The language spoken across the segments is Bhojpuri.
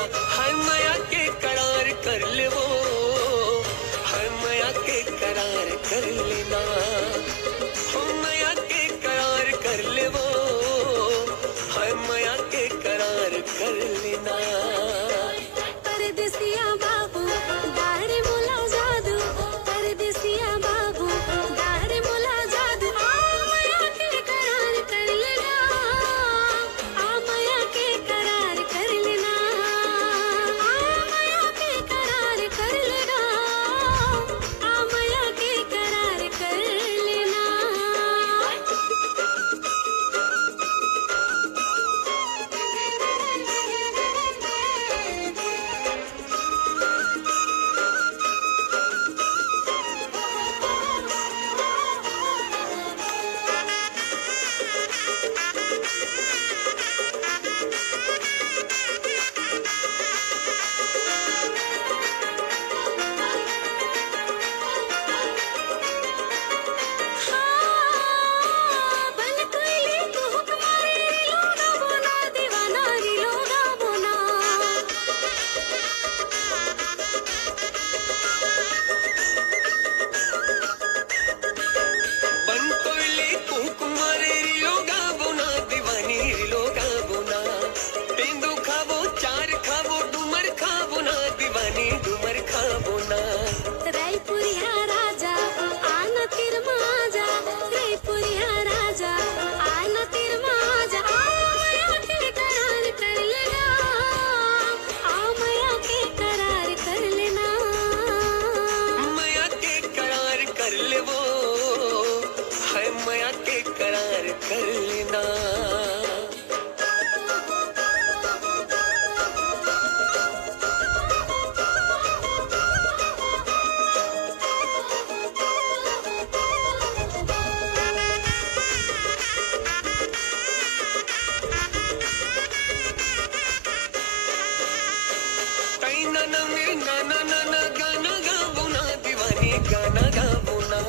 लेला, हाय माया के करार कर ले वो, हाय माया के करार कर लेना, हो माया के करार कर ले वो, हाय माया के करार कर लेना। परदेसिया बाबू दाढ़ी मोला जादू, परदेसिया बाबू दाढ़ी मोला जादू, आ माया के करार कर लेना, आ माया के करार कर लेना, आ माया के करार कर लेना, आ माया के करार कर लेना। रायपुरिया राजा आना तिर माझा, रायपुरिया राजा आना तिर माझा, आ माया के करार कर लेना, आ माया के करार कर लेना, माया के करार कर ले वो, हाय माया के करार कर लेना। ना ना मेरे ना ना ना ना गाना गाबो ना दीवानी गाना गाबो ना,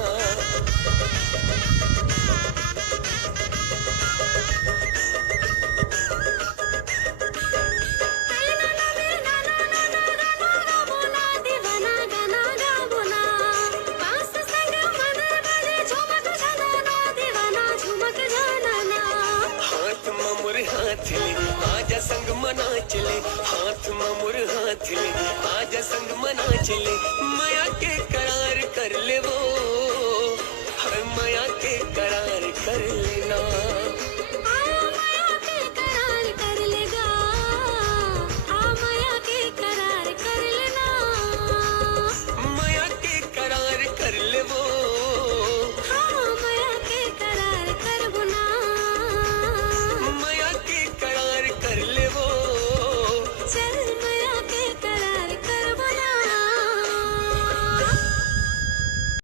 हाथ ममुर हाथ ले आजा संग मना चले, हाथ ममुर हाथ ले आजा संग मना चले, माया के करार कर ले वो,